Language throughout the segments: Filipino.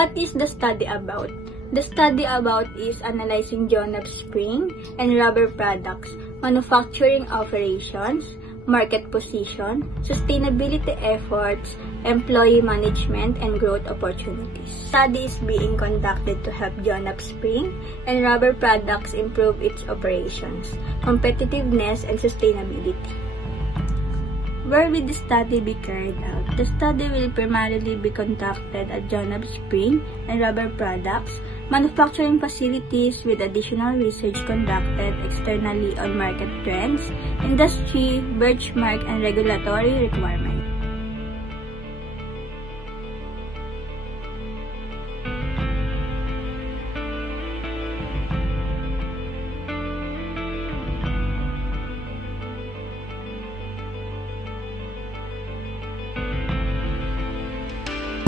What is the study about? The study about is analyzing Johnab spring and rubber products, manufacturing operations, market position, sustainability efforts, employee management, and growth opportunities. Study is being conducted to help Johnab spring and rubber products improve its operations, competitiveness, and sustainability. Where will the study be carried out? The study will primarily be conducted at Johnab spring and rubber products, manufacturing facilities with additional research conducted externally on market trends, industry, benchmark, and regulatory requirements.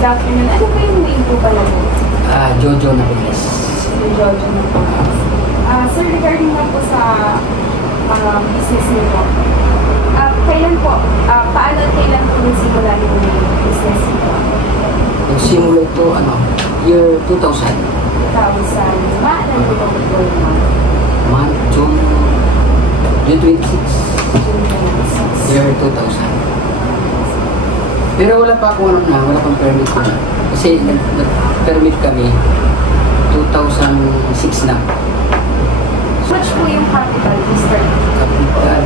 Good afternoon. Ano po yung name po pala mo? Jojo na po, yes. Jojo na po. Sir, regarding na po sa business niyo po, kailan po, paano at kailan po nagsimula yung business niyo po? Nagsimula ito, year 2000. 2000. Maalan po po po yung June 26. Year 2000. Pero wala pa akong wala pang permit ko na. Kasi nag-permit kami 2006 na. So, much po yung capital to start? Capital?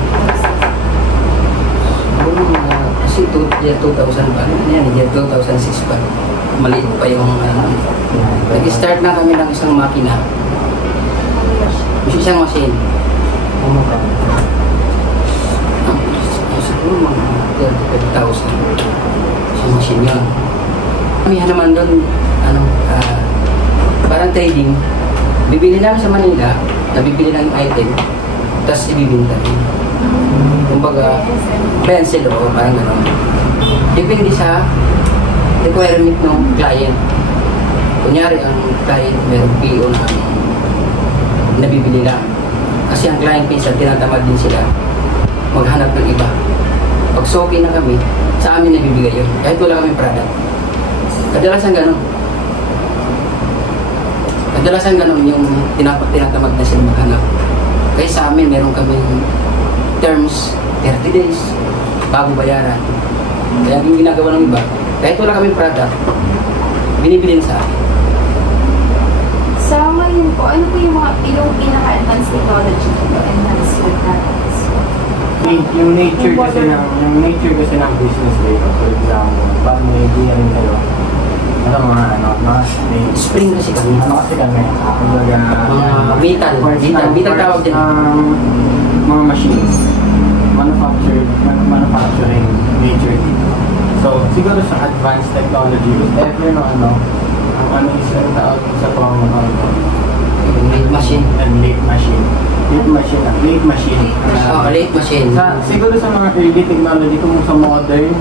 Kasi 2000 pa. Yan, 2006 pa. Maliit pa yung nag-start na kami ng isang makina. Isang machine. Siguro mga 30,000. Machine yun. Kami naman doon, parang trading, bibili namin sa Manila, nabibili ng item, tapos ibibinta rin. Kumbaga, pencil o parang gano'n. Depende sa requirement ng client. Kunyari, ang client meron PO na nabibili lang. Kasi ang client minsan, tinatamad din sila maghanap ng iba. Pag okay na kami, sa amin nabibigay yun. Kahit wala kami product. Kadalasan ganun. Kadalasan ganun yung tinatamad na sila maghanap. Kaya sa amin, meron kaming terms, 30 days, bago bayaran. Kaya yung ginagawa ng iba, kahit wala kami product, binibilin sa akin. Sa ngayon po, ano po yung pinaka-advanced technology to enhance your products? Yung nature kasi ng business dito, for example, pag may idea rin kayo, mga spring kasi kami. Kasi kami, vital tawag din. Mga machines, manufacturing nature dito. So, siguro sa advanced technology, if ever is ang tawag sa late machine. Late machine. Siguro sa mga early technology, kung sa modern,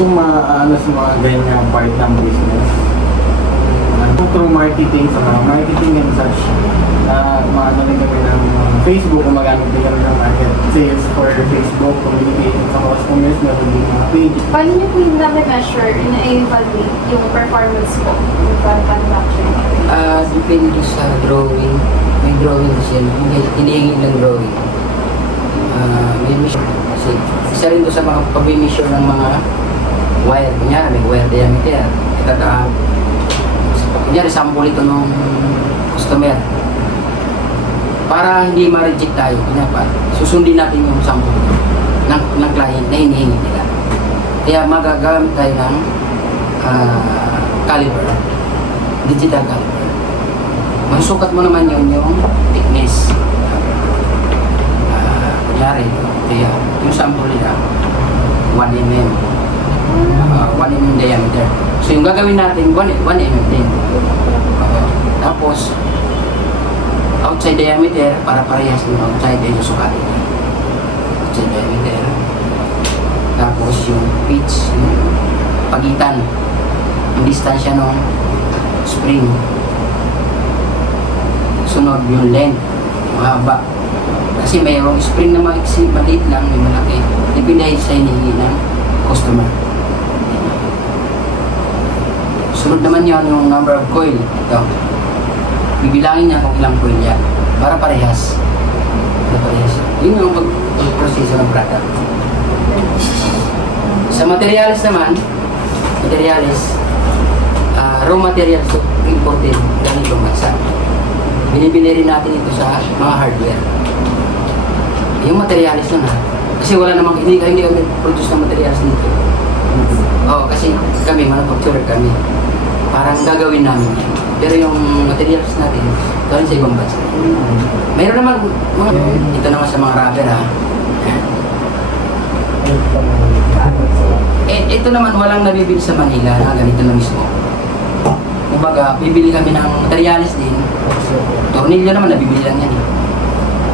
kung sa mga ganyang part ng business, through marketing, sa mga marketing and such, rin kami ng Facebook, gumagamit din kami ng market sales for Facebook, communicating sa customers, meron din mga page. Paano nyo po yung na-measure, na-evaluate yung performance po yung manufacturing? Depende sa drawing. May drawing kasi hinihingi ng drawing. May measure. Kasi isa rin doon sa mga pag-measure ng mga wire. Kunyari, may wire diameter. Kunyari, sample ito ng customer. Para hindi ma-reject tayo, susundin natin yung sample ng client na hinihingi nila. Kaya magagamit tayo ng caliper, digital caliper. Masusukat mo naman yung thickness. Kunyari, yung sample nila, 1 mm. 1 mm diameter. So yung gagawin natin, 1 mm din. Tapos, outside diameter, para parehas yung outside yung susukatin. Outside diameter. Tapos yung pitch, yung pagitan, yung distansya ng spring. Sunod yung length, mahaba. Kasi mayroong spring na maiksi, maliit lang, may malaki. Depende sa hinihingi ng customer. So Sunod naman yan yung number of coil. Ito. Bibilangin niya kung ilang coil yan. Para parehas. Para parehas. Yun yung pag-proseso ng product. Sa materials naman, raw materials imported ganitong bansa. Binibili rin natin ito sa mga hardware. Yung materials nun kasi wala namang, hindi kami produce ng materials dito. Oo, kasi kami, manufacturer kami. Parang gagawin namin yan. Pero yung materials natin, galing sa ibang bansa. Mayroon naman, ito naman sa mga rubber ito naman walang nabibili sa Manila na ganito na mismo. Kumbaga, bibili kami ng materials din. Tornilyo naman, nabibili lang yan.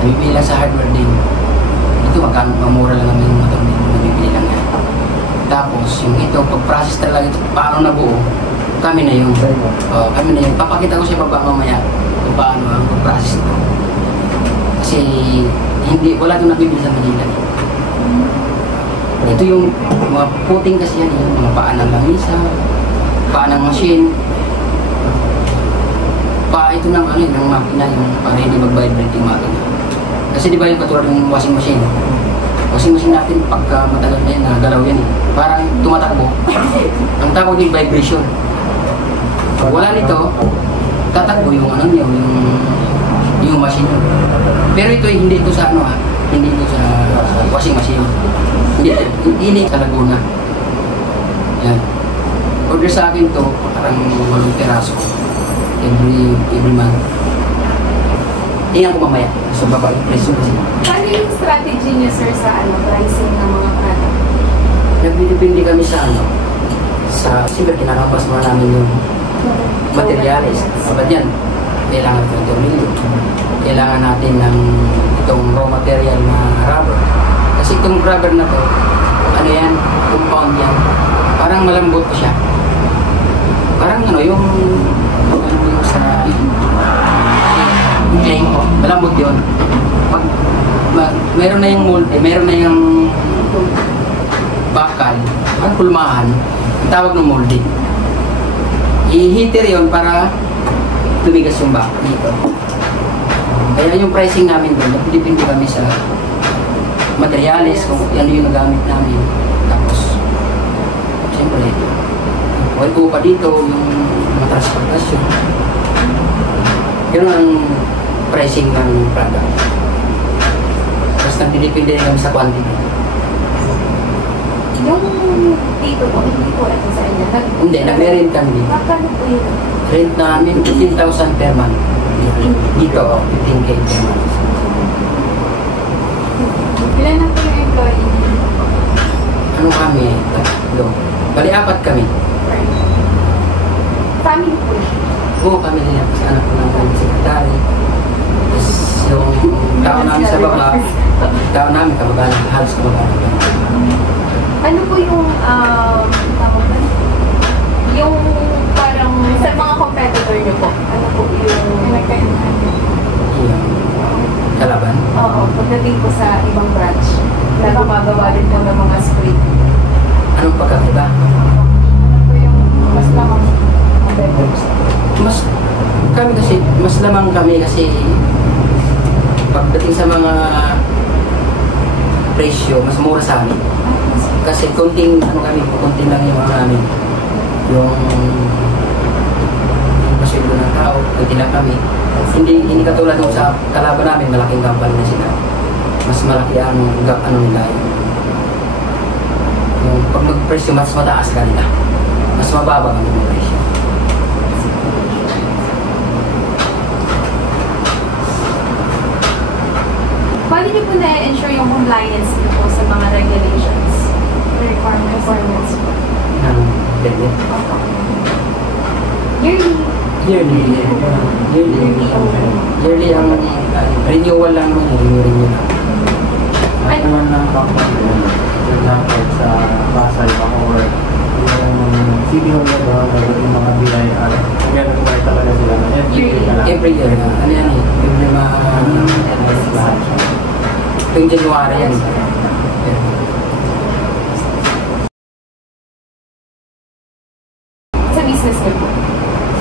Nabibili lang sa hardware din. Ito, mamura lang naman yung tornilyo, nabibili lang yan. Tapos, yung ito, pag-process talaga ito, paano nabuo, kami na yun. Kami na yun. Papakita ko sa baba mamaya kung paano ang pag-process ito. Kasi, wala itong nabibili sa Manila. Ito yung mga puting kasi yan, yung mga paa ng langisa, paa ng machine, paa ito ng ng makina, yung para hindi mag-vibrate yung makina. Kasi di ba yung katulad ng washing machine? Washing machine natin, pagka matagal na yan, nagalaw yan parang tumatakbo. Ang tawag din vibration. Pag wala nito, tatakbo yung yung machine. Pero ito hindi ito sa hindi ito sa washing machine. Hindi sa Laguna. Yan. Order sa akin to, parang 8 piraso. Every month. Tingnan ko mamaya. So, baba yung presyo kasi. Paano yung strategy niyo, sir, sa pricing ng mga product? Nagdidepende kami siyempre kinakabas mo namin yung materials. Sabat yan, kailangan ng tornilyo. Kailangan natin ng itong raw material na rubber. Kasi itong rubber na to, yan, compound yan. Parang malambot ko siya. Parang yung sa clay, malambot yun. Pag meron na yung mold, meron na yung bakal, parang kulmahan, tawag ng molding. I-heater yun para tumigas yung bakal dito. Kaya yung pricing namin doon, depende kami sa materials, kung ano yung nagamit namin. Tapos, siyempre, oil po pa dito, yung mga transportasyon. Yun ang pricing ng product. Tapos nagdidepende kami sa quantity. Yung dito po, hindi po ito sa inyo? Hindi, nag-rent kami dito. Magkano po yun? Rent namin 15,000 per month. Dito, 15K per month. Ilan na po yung employee? Ano kami? Bali, 4 kami. Family po siya? Oo, kami nila. Kasi anak ko naman yung sekretary. Tapos yung tao namin sa baba, tao namin, kabagalan, halos kabagalan. Ano po yung, tawag ba? Yung parang, sa mga competitor niyo po, ano po yung kalaban? Oo, pagdating po sa ibang branch, na gumagawa din po ng mga spray. Anong pagkakaiba? Ano po yung mas lamang competitors? Mas lamang kami kasi pagdating sa mga presyo, mas mura sa amin. Kasi konting lang yung mga namin. Yung pasweldo ng tao, konti lang kami. Hindi katulad nung sa kalaban namin, malaking company na sila. Mas malaki ang nila. Yung pag mag-presyo, mas mataas ka nila. Mas mababa ang presyo. Paano niyo po na-ensure yung compliance niyo po sa mga regulations? Requirements po? Debit? Yearly ang renewal lang naman. Renewal. Ano naman ng company, for example, sa Pasay, or yung City Hall na doon, yung mga BIR, nag-require talaga sila na Every year. Ano yan eh? Every tuwing January yan. Sa business niyo po?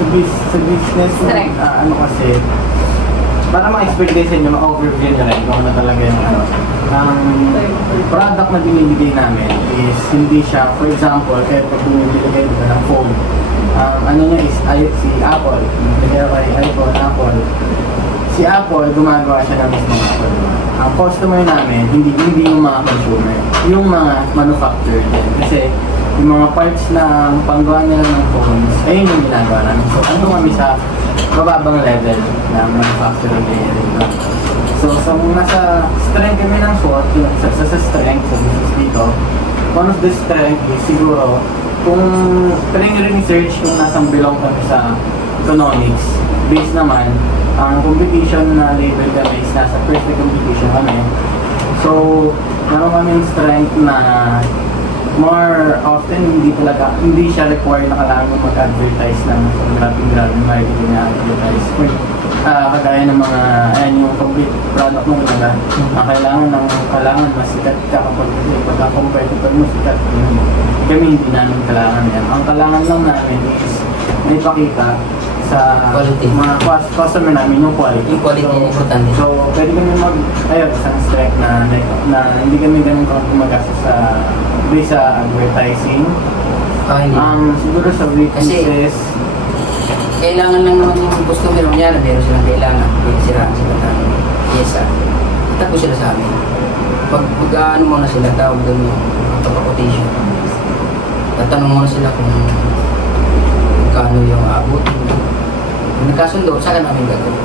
Sa business, Correct. ano kasi, para ma-expectation nyo, ma-overview nyo rin kung ano talaga yung ano. Ang product na binibigay namin is hindi siya, for example, kahit pag bumibili kayo ng phone, ano niya is si Apple, iPhone, Apple. Si Apple, gumagawa siya ng mismong Apple. Ang customer namin, hindi yung mga consumer, yung mga manufacturer din. Kasi yung mga parts na panggawa nila ng phones, ayun yung ginagawa namin. So, ano kami sa mababang level na manufacturing layer. So, nasa strength kami ng SWOT, sa strength, sa business dito, one of the strength is siguro, kung research kung nasang belong kami sa economics, based naman, ang competition na label kami is nasa perfect competition kami. So, meron kami strength na more often hindi siya required na kailangan mag-advertise ng grabe marketing na advertise. Kagaya ng mga, yung complete product mo talaga, kailangan mas sikat ka kapag pagka-competitor mo sikat. Kami hindi namin kailangan yan. Ang kailangan lang namin is may pakita sa quality. Mga customer namin yung quality. Yung quality yung importante. So, pwede kami isang strike na hindi kami ganun magastos sa advertising. Siguro sa weaknesses. Kailangan lang naman yung customer niya na meron silang kailangan. Pwede siraan sila namin. Yes, itago sila sa amin. Pag-ano muna sila, tawag doon yung quotation. Tatanong muna sila kung kano yung abot. Kung nagkasundo, saan namin gagawin?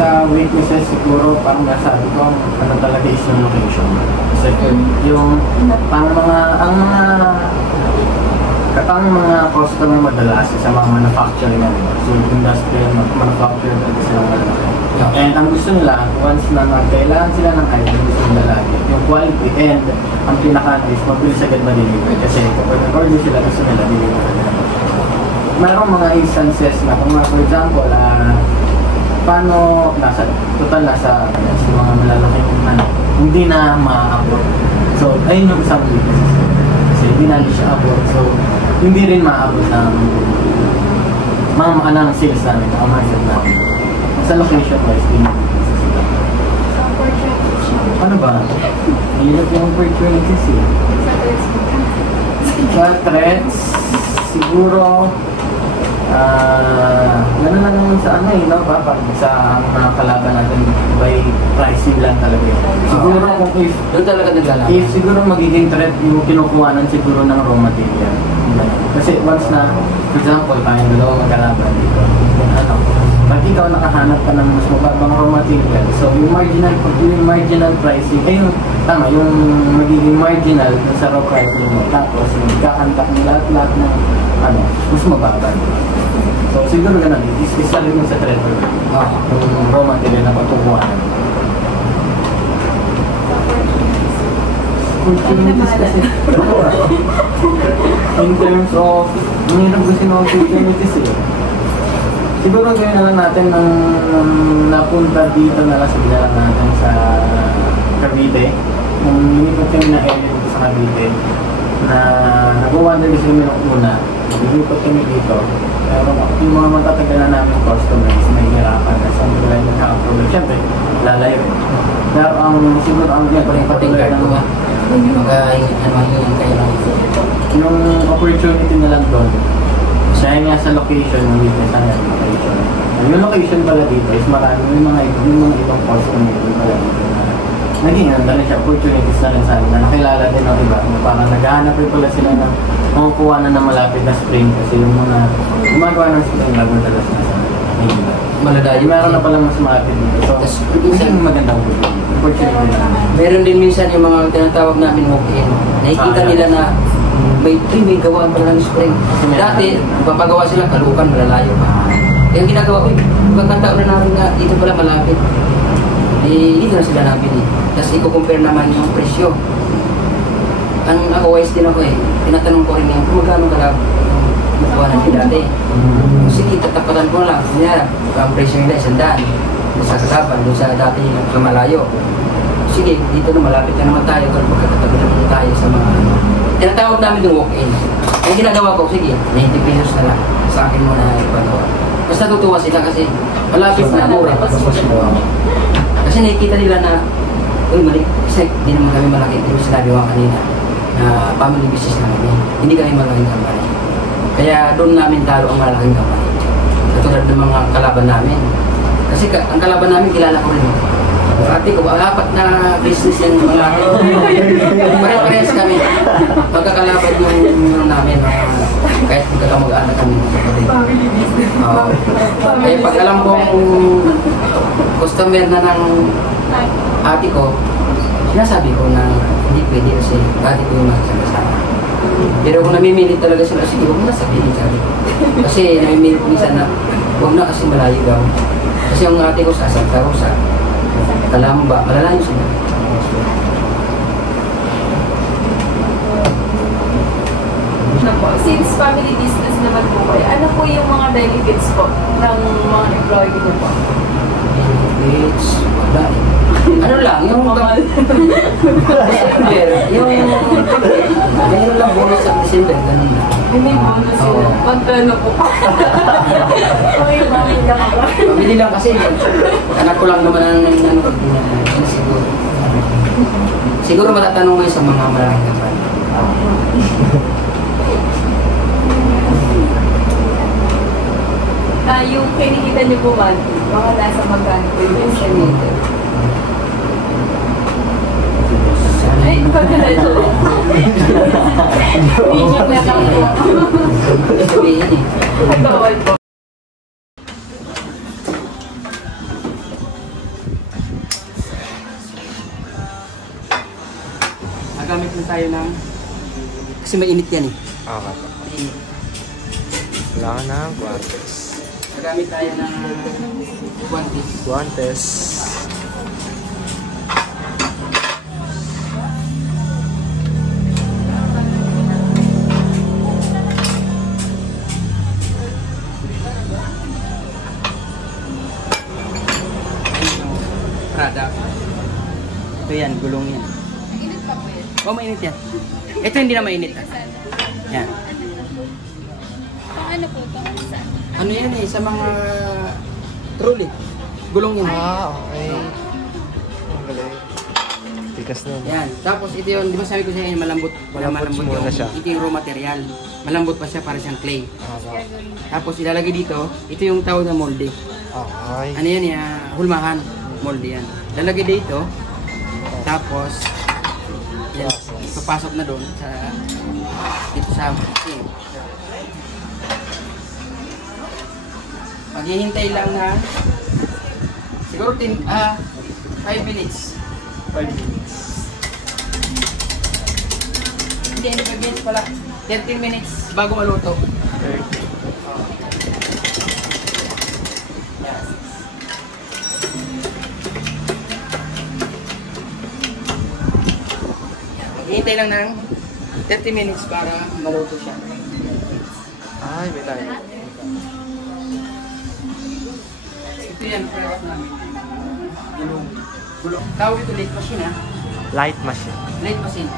Sa weaknesses siguro, parang nasabi ko, ano talaga is yung location. Kasi yung ang mga customer madalas sa mga manufacturing natin. So, industrial manufacturing natin sila malaki. And ang gusto nila, once na kailangan sila ng item, gusto nila lagi. Yung quality and ang pinaka-is, mabilis agad ma-deliver. Kasi kapag nag-order sila, gusto nila deliver agad. Mayroong mga instances na kung for example, paano nasa mga malalaking hindi na ma-abot. So, ayun yung isang weakness. Kasi hindi na siya abot. So, hindi rin ma-abot ng mga sales namin, mga market namin. Sa location wise, din Sa opportunities niyo? ano ba? Hirap yung opportunities eh. Sa threats, siguro, gano'n na naman sa pag sa mga kalaban natin by pricing lang talaga yun. Siguro kung doon talaga naglalaban. If siguro magiging threat yung kinukuhanan siguro ng raw material. Kasi once na, for example, tayong dalawa magkalaban dito, pag ikaw nakahanap ka ng mas mababang raw material, so yung marginal pricing, yung magiging marginal sa raw pricing mo, tapos yung kakantak mo lahat ng mas mababa. So siguro ganun, isa rin yung sa threat yung raw material na pagkukuhanan. Opportunities kasi. In terms of, mahirap kasi ng opportunities eh. Siguro gawin na lang natin nung napunta dito na lang natin sa Cavite. Nung linipat kami na area dito sa Cavite, na nag-wonder kasi kami nung una, linipat kami dito. Pero yung mga matatagal na namin customers, may hirapan na sa mga nagkakaproblem. Siyempre, lalayo. Pero siguro ang patuloy ng yung opportunity na lang doon, dahil nga sa location, yung weakness na location. Yung location pala dito is marami yung mga ibang customer dito pala dito na naging na siya opportunities na rin sa amin na nakilala din ng iba. Parang naghahanap rin pala sila ng makukuha na malapit na spring kasi yung mga gumagawa ng spring bago madalas na sa maladayo. Meron na pala mas malapit dito. So, yung magandang opportunity na. Meron din minsan yung mga tinatawag namin walk-in. Nakikita nila na may gawa pala ng spring. Dati, papagawa sila Kalukan, malalayo pa. Yung ginagawa ko, pagkataon na namin nga, dito pala malapit. Dito na sila nabili. Tapos i-compare naman yung presyo. Ako wise din ako tinatanong ko rin yung kung magkano kalab nakuha natin dati. Sige, tatapatan ko lang. Kunyara, ang presyo nila 100. Sa kalaban, doon sa dati sa malayo. Sige, dito na malapit na naman tayo. Pero magkakatabi naman tayo sa mga tinatawag namin yung walk-in. Ang ginagawa ko, sige, 90 pesos na lang. Sa akin muna ipagawa. Basta tutuwa sila kasi malapit na mura. Kasi nakikita nila na, uy, mali. Kasi hindi naman kami malaki. Hindi mo sinabi mo kanina na family business na kami. Hindi kami malaking company. Kaya doon namin talo ang malaking company. Katulad ng mga kalaban namin. Kasi ang kalaban namin, kilala ko rin. Ate ko, apat na business yung mga pare-parehas kami. Magkakalaban yung namin. Kahit magkakamag-anak kami. Kaya pag alam kong customer na ng ate ko, sinasabi ko na hindi pwede kasi ate ko yung makasama. Pero kung namimilit talaga sila, sige, huwag na sabihin sabi ko. Kasi namimilit minsan na huwag na kasi malayo daw. Kasi ang ate ko sa Santa Rosa, Kalamba, malalayo sila. Since family business naman po kayo, ano po yung mga benefits po ng mga employee ko po? Benefits, wala eh. Ano lang, yung mayroon lang bonus sa December, ganun na. May bonus yun. Magkano po? Okay, bakit ka ba? Pabili lang kasi, anak ko lang naman ang siguro. Siguro matatanong mo yun sa mga malaking kapal. Yung kinikita niyo po man, mga nasa magkano po yung estimated? Ay, pagkakita. Hindi na lang po. Sabihin eh. Pagkawal po. Nagamit na tayo ng... Kasi mainit yan eh. Okay. Mainit. Wala ka na, guantes. Nagamit tayo ng guantes. Guantes. Prada. Ito yan, gulong yan. Mainit pa po yan? Oo, mainit yan. Ito hindi na mainit. Yan. Ano po ito? Ano yan eh, sa mga trolley. Gulong yan. Okay. Ang galing. Tikas na. Yan. Tapos ito yun, di ba sabi ko sa inyo, malambot. Malambot muna yung, siya. Ito yung raw material. Malambot pa siya para siyang clay. Okay. Tapos ilalagay dito, ito yung tawag na molde. Okay. Ano yan eh, hulmahan. Molde yan. Lalagay dito. Tapos, yan, papasok na doon sa dito sa maghihintay lang na siguro 5 minutes. 5 minutes. Hindi, 5 minutes pala. 13 minutes bago maluto. Okay. Yan. Hintay lang ng 30 minutes para maluto siya. Ay, may tayo. Ito yan, press namin. Gulong. Gulong. Tawag ito late machine ha. Light machine. Late machine.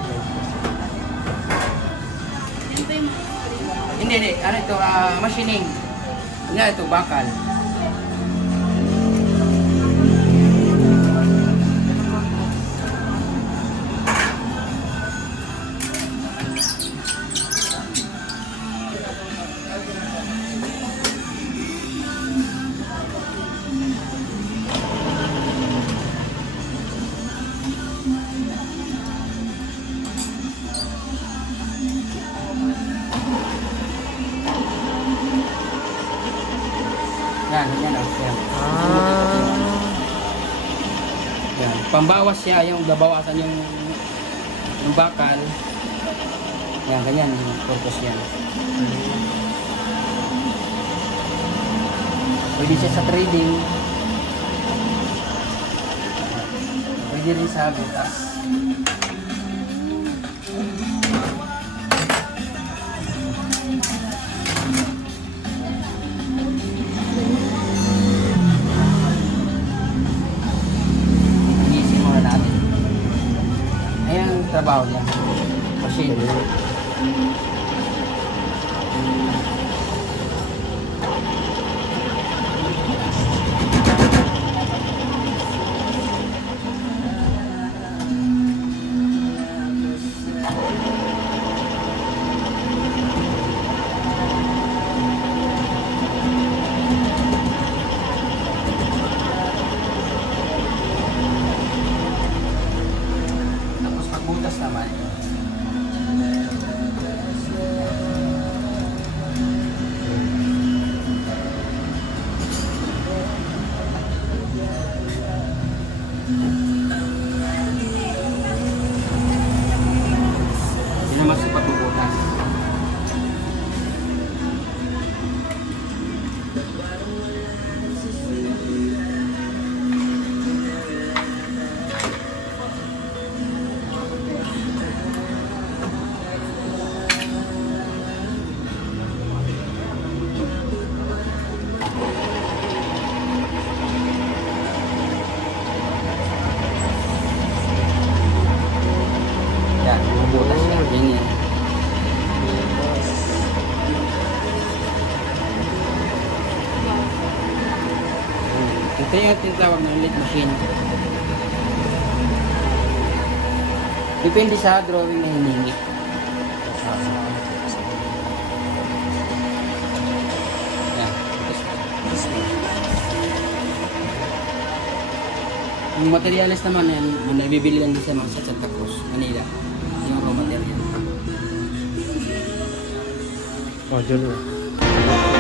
Hindi. Ano ito? Machining. Nga ito, bakal. Yan. Yan. Pambawas siya, yung babawasan yung bakal. Yan, ganyan yung purpose yan. Pwede siya sa trading. Pwede rin sa butas. Trabaho niya. Machine. Ito yung tinatawag na lathe machine. Depende sa drawing na hiningi. Yung materials naman yan, nabibili lang din sa mga sa Santa Cruz, Manila. Yung raw material. Module.